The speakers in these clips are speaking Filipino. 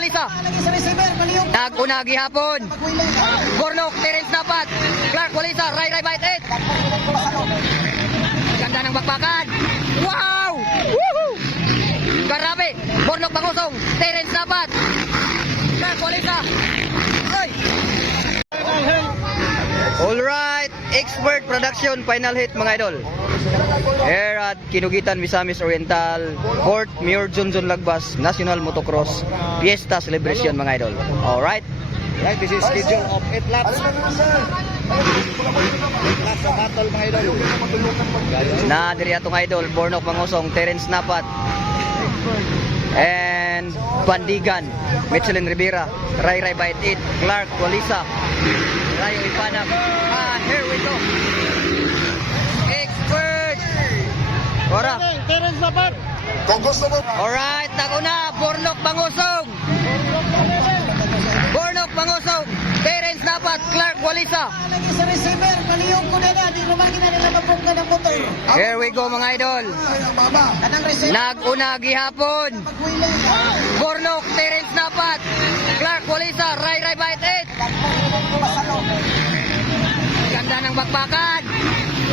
Walisa. Nag-una gihapon. Bornok, Terence Napat. Clark Walisa, Ray Bite 8. Ganda ng bakbakan. Wow! Woohoo! Grabe. Bornok Bangosong, Terence Napat. Clark Walisa. Oy! Alright, Expert Production final hit mga idol. Here at Kinugitan, Misamis Oriental, Fort Mayor Junjun Lagbas National Motocross Fiesta Celebration mga idol. Alright. Right, this is schedule of 8 laps. 8 laps sa battle mga idol. Na diri atong idol, Bornok Bangosong, Terence Napat. And Bandigan, Michelin Rivera, Ray Bite 8, Clark Walisa, Rayo Ipanag. Here we go. Expert. Ora. Terence Napat. Alright, naguna Bornok Bangosong. Bornok Bangosong, Terence Napat, Clark Walisa. Here we go mga idol. Nag-una gihapon. Bornok, Terence Napat, Clark Walisa, Ray Bite 8. Ganda ng bakbakan.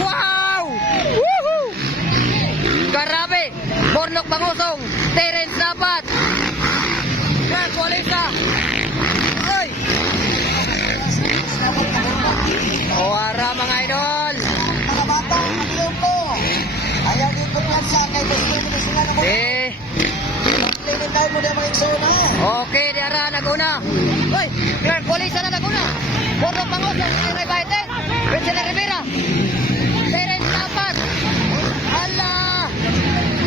Wow! Woohoo! Grabe! Bornok Bangosong, Terence Napat, Clark Walisa. Oy! Owara mga idol. Mga bata, mag-iom po. Ayaw dito lang sa kay gusto mo sila na mo. Tayo mo din mga iksona. Okay, diara naguna. Oy, Clark Walisa na naguna. Bornok Bangosong, Ray Bite 8, Michelin Rivera, Terence Napat. Hala!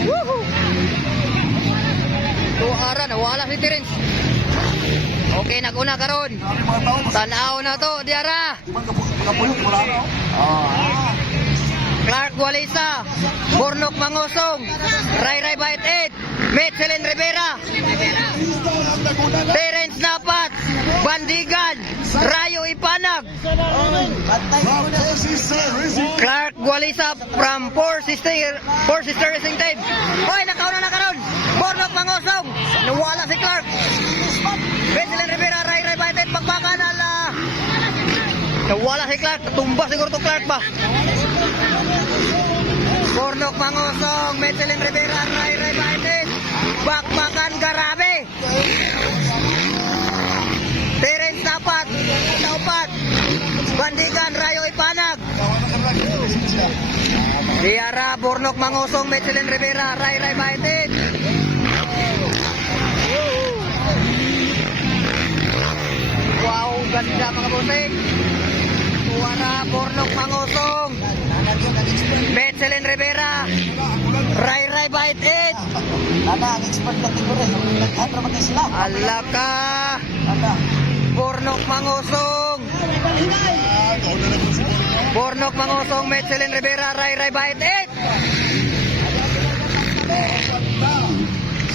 Woohoo! Tuara, nawala si Terence. Okay, naguna karon. Tanaw na to, diara. Clark Walisa, Bornok Bangosong, Ray Bite 8, Michelin Rivera, Terence Napat, Bandigan, Rayo Ipanag. Clark Walisa from Four Sister Racing Team. Hoy, nakauna na karon. Bornok Bangosong, nawala si Clark. Michelin Rivera, Ray Bite 8, pagbakan ala. Nawala si Clark, tumba siguro to Clark ba? Bornok Bangosong, Michelin Rivera, Ray Bite 8, bakbakan garabe. Terence Napat, Taupat, Bandigan, Rayo Ipanag. Diara, Bornok Bangosong, Michelin Rivera, Ray Bite 8. Wow, ganda mga boseng. Tuwara, Bornok Bangosong, Michelin Rivera, Ray Bite 8. Ang expert na tingko rin. Nag-adra magay sila. Alaka, Bornok Bangosong, Bornok Bangosong, Michelin Rivera, Ray Bite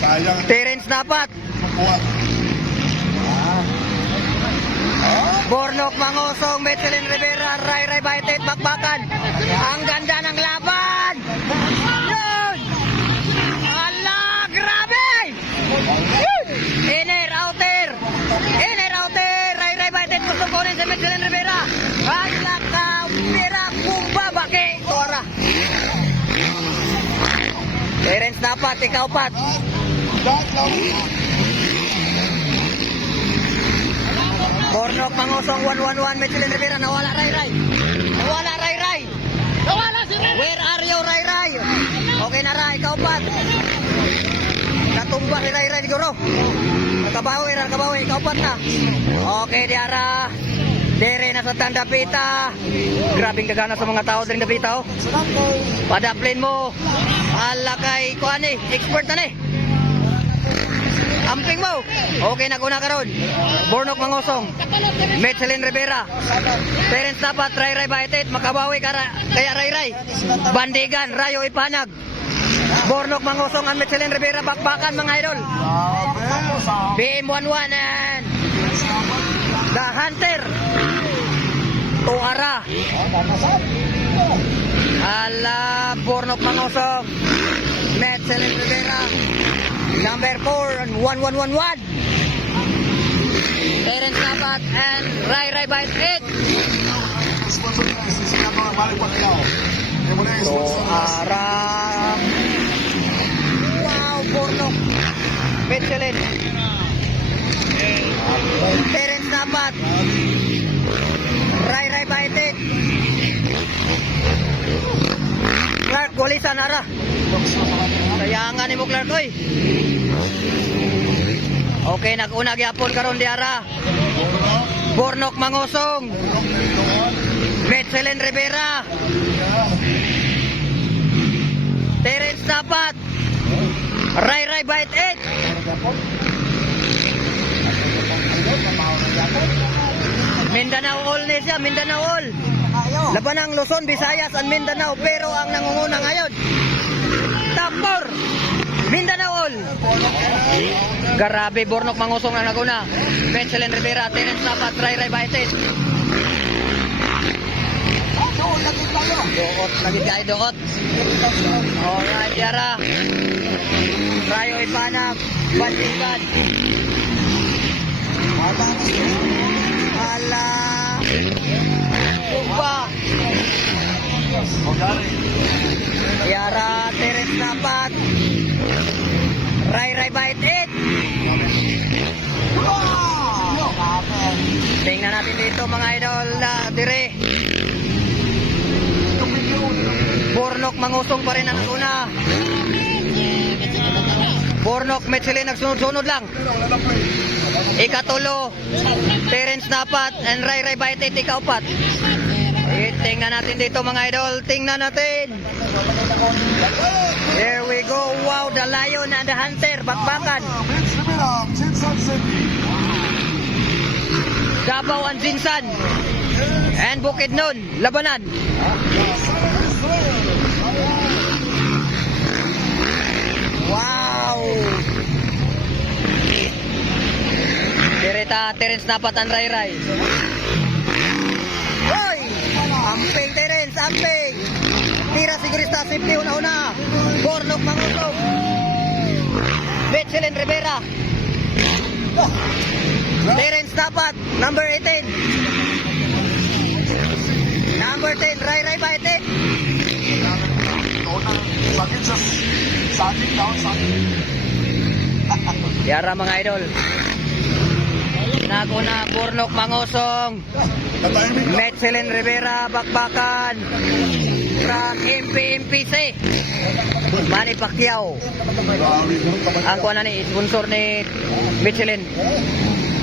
8. Terence Napat, Bornok Bangosong, Michelin Rivera, Ray Bite 8, bakbakan. Ang ganda ng laban. Yun! Ala, grabe! Inner, outer, Ray Bite 8, gusto ko rin si Michelin Rivera. Ala ka, pira, kumba, baki, tuwara. Terence Napat, ikaw pat. Bornok Bangosong 111, Michelin Rivera, nawala Ray. Nawala Ray. Nawala si Ray. Where are you Ray? Okay na Ray, ikaw pat. Natumba si Ray siguro. Nakabawi, ikaw pat na. Okay, diara. Dere na sa Tandapita. Grabing kagana sa mga tao din Tandapita oh. Padaplin mo. Ala kay kuan eh, expert na ni. Amping mo. Okay, naguna karon. Bornok Bangosong, Michelin Rivera, Terence Napat, Ray Bite 8, makabawi kaya Ray. Bandigan, Rayo Ipanag. Bornok Bangosong and Michelin Rivera, bakbakan mga idol. BM11 and The Hunter. Tuara. Ala, Bornok Bangosong, Michelin Rivera. Number 4 and 1111. Terence Napat, and Rai Rai Bite 8. So, wow, Bornok. Michelin. Terence Napat. Rai Rai Bite 8. Clark, Golisan, ara. Sayangan ni mo, Clark, oy. Okay, nag-una gyapon karon di ara. Bornok Mangosong. Michelin Rivera. Terence Napat. Rai Rai Bite 8. Mindanao All ni siya, Mindanao All. Laban ng Luzon, Visayas, and Mindanao. Pero ang nangunguna ngayon, top 4, Mindanao All. Grabe, Bornok Mangosong ang naguna. Michelin Rivera, Terence Napat, Rai Rai Bite 8. Doot, lagi kayo doot. Alright, Yara. Rayo Ipanag, Bandigan. Ala. Kumpa. Yara, Terence Napat. Rai Rai Bite 8. Tingnan natin dito mga idol na dire. Bornok Mangosong pa rin ang una. Bornok Michelin nagsunod-sunod lang. Ikatulo, Terence Napat and Rai Rai Bite 8, ikaupat. Okay, tingnan natin dito mga idol. Tingnan natin. Here we go. Wow, the Lion and the Hunter. Bakbakan. Davao and Jinsan. And Bukidnon. Labanan. Wow. Direta, Terence Napat and Rai Rai. Hoy! Amping Terence, amping. Tira sigurista, simple una-una. Bornok Mangosong. Michelin Rivera. Terence Napat, number 18. Number 10, Rai Rai Bite 8. Yara mga idol. Naguna Bornok Mangosong. Michelin Rivera, bakbakan. From MPMPC. Manny Pacquiao. Ang kuha na ni sponsor ni Michelin.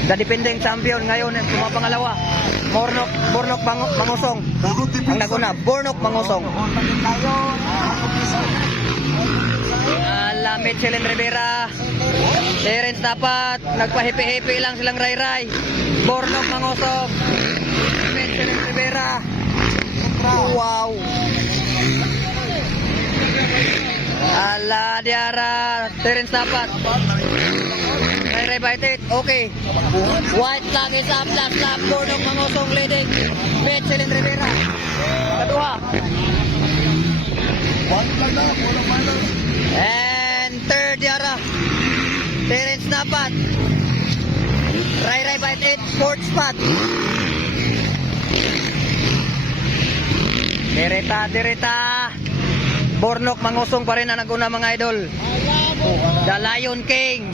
The defending champion ngayon pumapangalawa. Bornok Mangosong. Ang naguna, Bornok Mangosong. Ala, Michelin Rivera. Terence Napat. Nagpahipi-hipi lang silang Rai Rai. Bornok Mangosong. Michelin Rivera. Wow. Ala, Diara. Terence Napat. Rai Rai Bite 8. Okay. White flag is up. Last lap. Bornok Mangosong leading. Michelin Rivera. Kedua. And third, Yara. Terence Napat. Rai Rai Bite 8. Fourth spot. Direta. Bornok Mangosong pa rin ang naguna mga idol. The Lion King.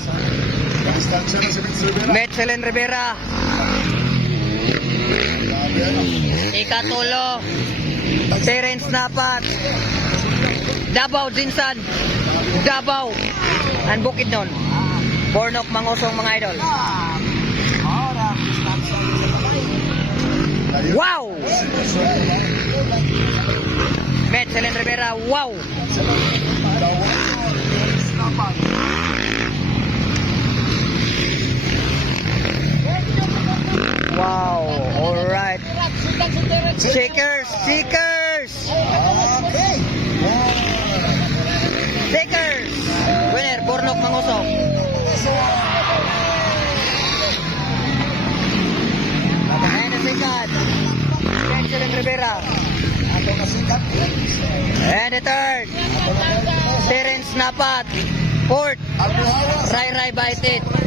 Michelin Rivera. Ikatulo, Terence Napat. Davao Jinsan. Davao and Bukidnon. Bornok Mangosong mga idol. Wow! Michelin Rivera, wow! Wow, alright. Shakers! Shakers! Winner, Bornok Mangosong. And the second, Michelin Rivera. And the third, Terence Napat. Fourth, Rai Rai Bite 8.